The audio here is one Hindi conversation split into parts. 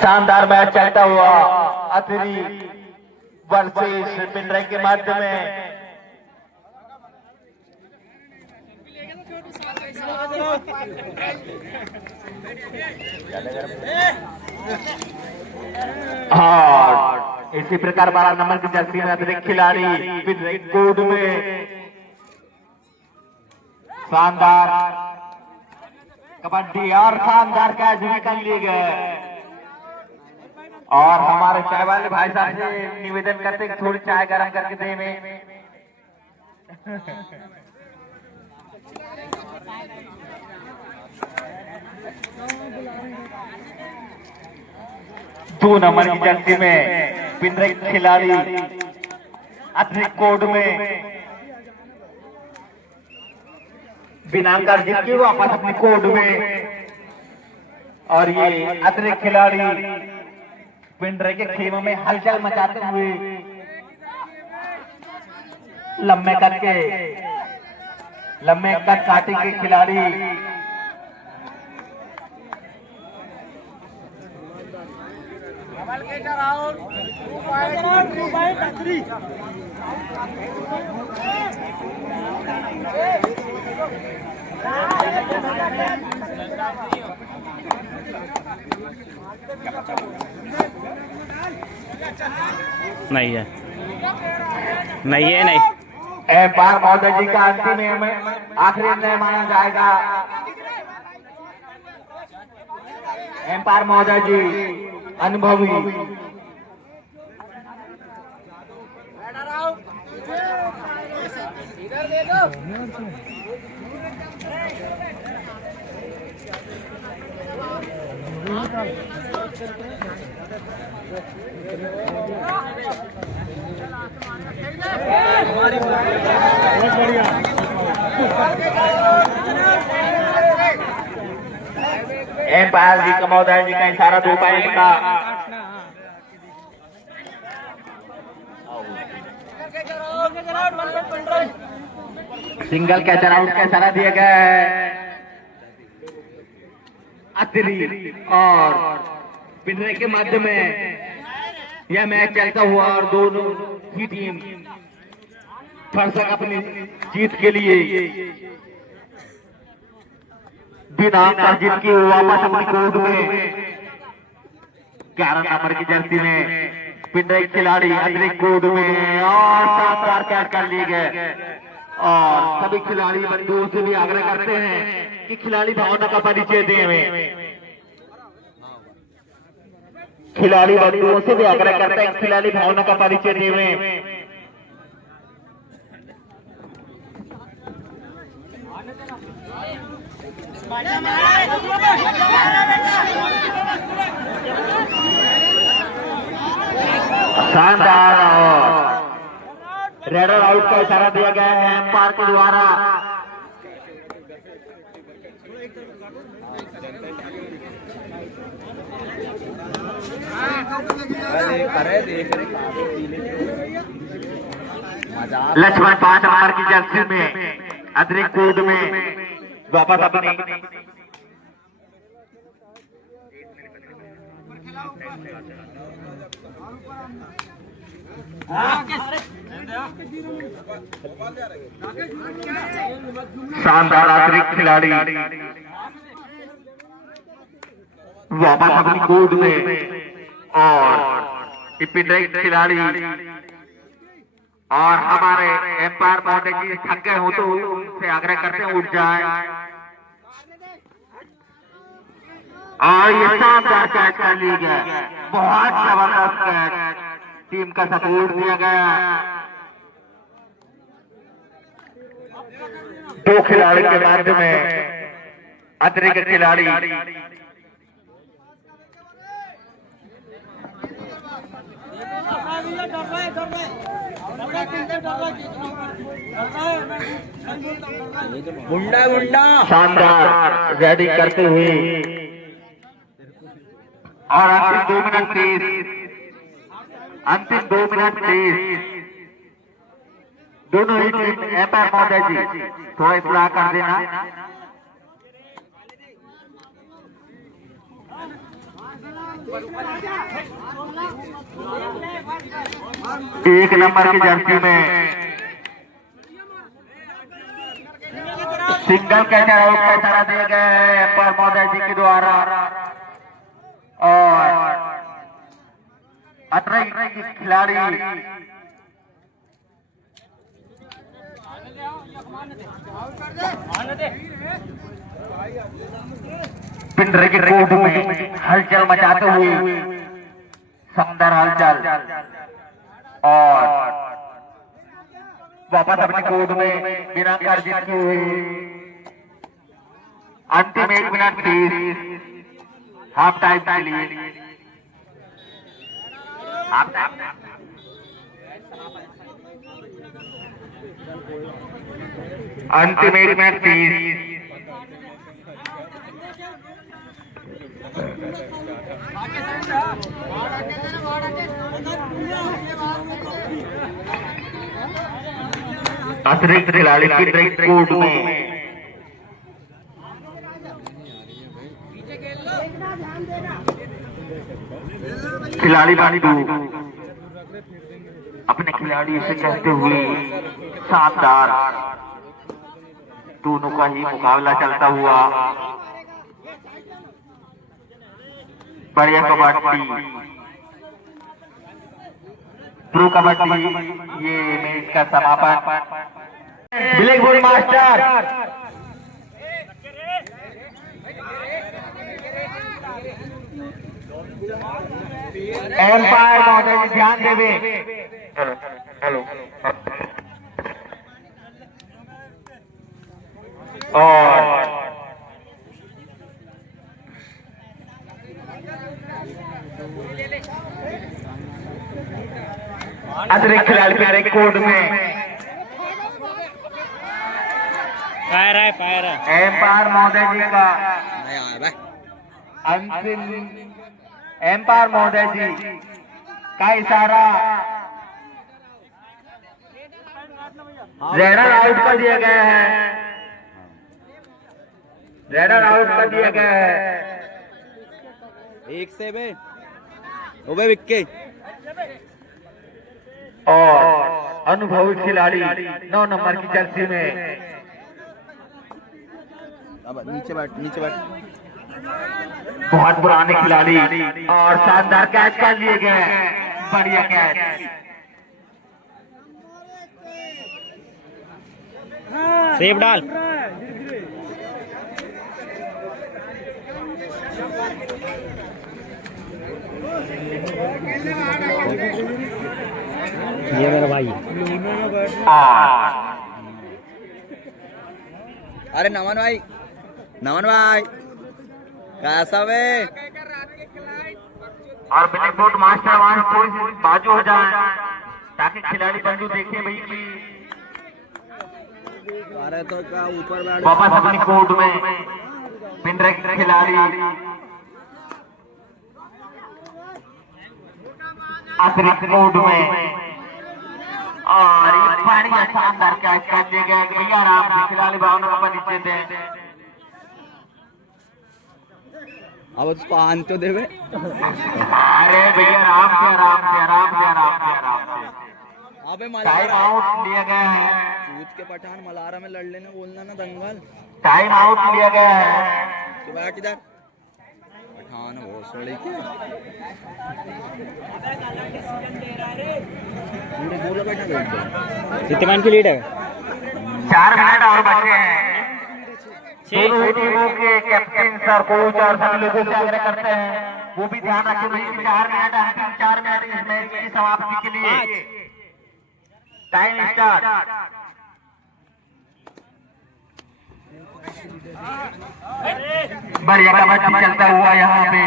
शानदार मैच चलता हुआ अतरी वर्सेस पिंडरे के माध्यम में। हाँ, इसी प्रकार 12 नंबर की जर्सी में अतिरिक्त खिलाड़ी कोड में शानदार कबड्डी और शानदार कैच भी कर लिए गए। और हमारे चाय वाले भाई साहब से निवेदन करते हैं थोड़ी चाय गर्म करके देने। दो नंबर की जर्सी में पिंडरे खिलाड़ी अतिरिक्त कोड में बिना कर जीत के वापस अपने कोड में। और ये अतिरिक्त खिलाड़ी पिंडरे के खेमों में हलचल मचाते हुए लंबे कद काटे के खिलाड़ी नहीं है, नहीं है, नहीं। एम्पायर महोदय जी का अंतिम आखिरी निर्णय माना जाएगा। एम्पायर महोदय जी अनुभवी एम्पायर जी का महोदय जी का इशारा 2 पॉइंट का। सिंगल कैचर आउट का इशारा दिया गया है अतरी और पिंडरे के माध्यम में यह मैच चलता हुआ और दोनों ही टीम फर्सक अपनी जीत के लिए बिना जीत के वापस अपनी कोर्ट में 11 नंबर की जर्सी में पिंडरे खिलाड़ी अतिरिक्त कोर्ट में और शानदार कैच कर लिए गए। और सभी खिलाड़ी बंधुओं से भी आग्रह करते हैं कि खिलाड़ी भावना का परिचय दें। खिलाड़ी बंधुओं से भी आग्रह करते हैं खिलाड़ी भावना का परिचय दें। शानदार रेडर आउट का इशारा दिया गया है एम्पायर के द्वारा। लक्ष्मण 5 नंबर की जर्सी में अतिरिक्त कोड में वापस अपनी शानदार अतिरिक्त खिलाड़ी वापस अपनी कोड में। और पिंडरे खिलाड़ी और हमारे एम्पायर महोदय जी थक गए हो तो उनसे आग्रह करते हैं उठ जाए। और ये शानदार कैच कर लिया गया, बहुत जबरदस्त कैच, टीम का सपोर्ट दिया गया। 2 खिलाड़ी के माध्यम में अतिरिक्त खिलाड़ी गुंडा गुंडा शानदार रेडी करते हुए और अंतिम 2 मिनट प्लीज दोनों ही टीम एम्पायर महोदय जी थोड़ा इतला कर देना। एक नंबर की जर्सी में सिंगल कैचर आउट का इशारा दिए गए हैं पर महोदय जी के द्वारा। और अतिरिक्त खिलाड़ी पिंडरे के कोर्ट में हलचल मचाते हुए समंदर हलचल और वापस अपने कोर्ट में बिना कार्य किए हुए अंतिम 1 मिनट 30 हाफ टाइम के लिए अंतिम 1 मिनट 30 अतिरिक्त खिलाड़ी अतिरिक्त कोर्ट में खिलाड़ी बांधू अपने खिलाड़ी से कहते हुए शानदार दोनों का ही मुकाबला चलता हुआ बढ़िया कबड्डी प्रो कबड्डी ये मैच का समापन ब्लैक बोर्ड मास्टर एम्पायर महोदय जी ध्यान देवे। हेलो और अतिरिक्त खिलाड़ी प्यारे कोर्ट में पैर है एम्पायर महोदय जी का अंतिम एम्पायर महोदय जी का इशारा रेडर आउट कर दिया गया है। रेडर आउट कर दिया गया है। एक से बे ओबे विक्के और अनुभवी खिलाड़ी 9 नंबर की जर्सी में अब नीचे बैठ बहुत पुराने खिलाड़ी और शानदार कैच कर लिए गए। बढ़िया कैच सेब डाल ये मेरा भाई है। अरे नमन भाई कैसा वे और ब्लैक बोर्ड मास्टर वहां थोड़ी बाजू हो जाए ताकि खिलाड़ी बंधु देखे भाई कि अरे तो क्या ऊपर बैठ वापस अपनी कोर्ट में पिंडरे के खिलाड़ी अतिरिक्त कोर्ट में और पानी का शानदार कैच कर दिए गए। भैया आराम से खिलाड़ी भावना पर नीचे दें। अब उस पान तो देवे अरे भैया आराम से अबे टाइम आउट लिया गया है। चूत के पठान मलारा में लड़ लेने बोलना ना दंगल टाइम आउट लिया गया है। तो बैठ इधर पठान वो सड़ी पूरे बोलो बैठा कितने मान की लीड है? 4 मिनट और बचे हैं। दोनों ही टीमों के कैप्टन सर कोच और सभी लोगों से आग्रह करते हैं वो भी ध्यान रखें भाई 4 मिनट अंतिम 4 मिनट इस मैच की समाप्ति के लिए। Time start. बढ़िया कबड्डी चलता हुआ यहाँ पे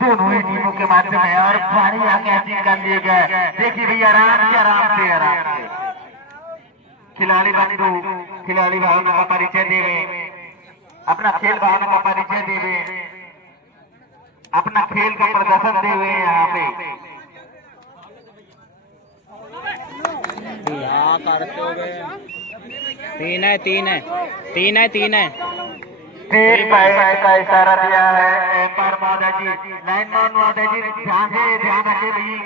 दोनों ही टीमों के माध्यम में और बढ़िया कैचिंग कर लिए गए। देखिए भैया आराम से खिलाड़ी बंधु खिलाड़ी भावना का परिचय देवे, अपना खेल भावना का परिचय देवे, अपना खेल का प्रदर्शन देवे। यहाँ पे क्या करते हो गए? तीन है 3 पॉइंट का इशारा दिया है एम्पायर महोदय जी। लाइनमैन महोदय जी ध्यान रखे भाई,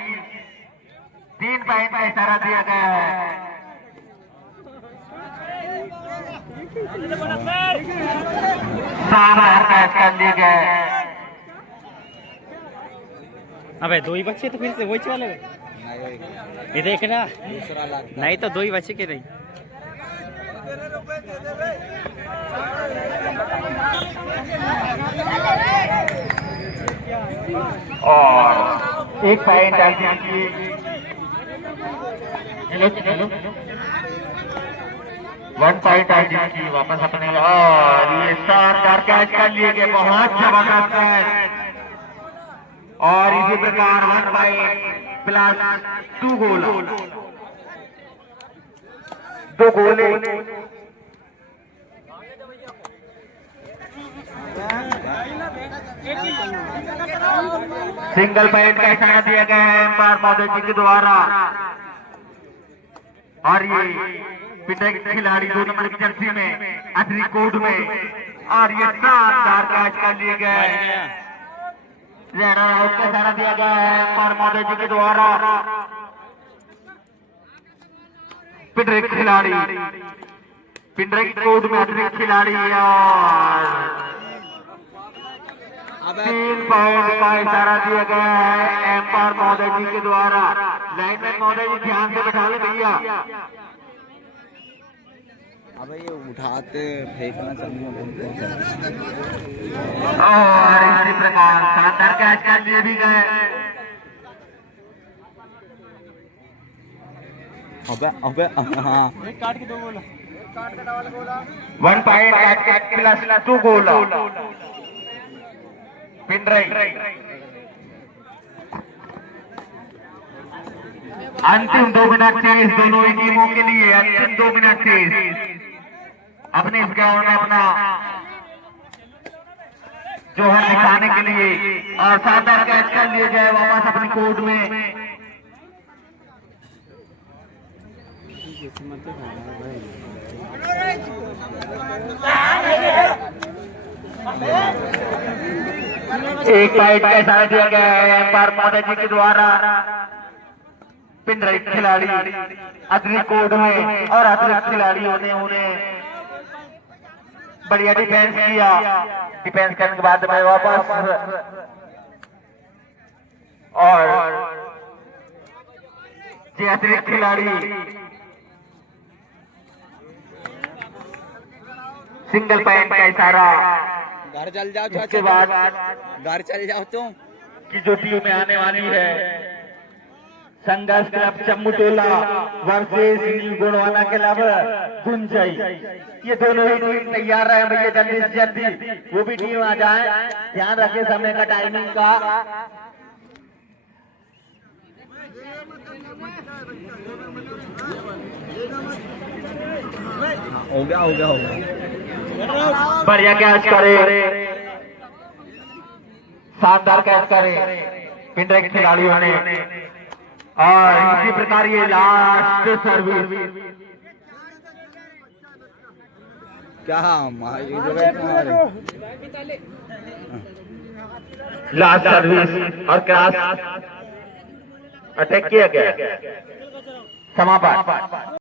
3 पॉइंट का इशारा दिया गया है। शानदार कैच कर लिए गए। अबे 2 ही बच्चे तो फिर से वही वाले ये देखना, दूसरा लाख नहीं तो 2 ही बच्चे के नहीं। और 1 पॉइंट अर्जेंट की। हेलो 1 पॉइंट अर्जेंट की वापस अपने। और ये शानदार कैच कर लिए गए, बहुत जबरदस्त कैच। और इसी प्रकार 1 पॉइंट प्लस 2 गोल, 2 गोले। सिंगल पॉइंट का इशारा दिया गया है एम्पायर महोदय जी के द्वारा। और ये पिंडे के खिलाड़ी 2 नंबर की जर्सी में अथरी कोड में, और ये शानदार कैच कर लिए गए। रन आउट का इशारा दिया गया है एम्पायर महोदय जी के द्वारा। पिंडे के खिलाड़ी, पिंडे के कोड में अथरी खिलाड़ी, और 3 पॉइंट का इशारा दिया गया है एम्पायर महोदय जी के द्वारा। लाइनमैन महोदय जी ध्यान से बैठा ले भैया। अबे ये उठाते फेंकना चाहिए। और इसी प्रकार शानदार कैच कर लिए भी गए। अबे हाँ 1 पॉइंट प्लस 2 गोल पिंडराई। अंतिम 2 मिनट शेष दोनों ही टीमों के लिए, अंतिम 2 मिनट शेष अपने इस ग्राउंड में अपना जोहर दिखाने के लिए। और शानदार कैच कर लिए गए वापस अपने कोर्ट में। एक पॉइंट का इशारा दिया गया है एम्पायर महोदय जी के द्वारा। पिंडराई खिलाड़ी अग्नि कोड में, और अतिरिक्त खिलाड़ियों ने उन्हें बढ़िया डिफेंस किया। डिफेंस करने के बाद में वापस, और ये अतिरिक्त खिलाड़ी सिंगल पॉइंट का इशारा। घर चल जाओ, इसके बाद घर चल जाओ तुम। की जो टीम में आने वाली है, संघर्ष क्लब चम्मूटोला वर्सेस गोड़वाना क्लब गुंजई। ये दोनों ही टीम तैयार रहे भैया, जल्दी से जल्दी वो भी टीम आ जाए। ध्यान रखे समय का, टाइमिंग का। हो गया बढ़िया कैच करे, शानदार कैच करे पिंडे के खिलाड़ियों ने। और इसी प्रकार ये लास्ट सर्विस, क्या लास्ट सर्विस और क्रॉस अटैक किया गया। समापन।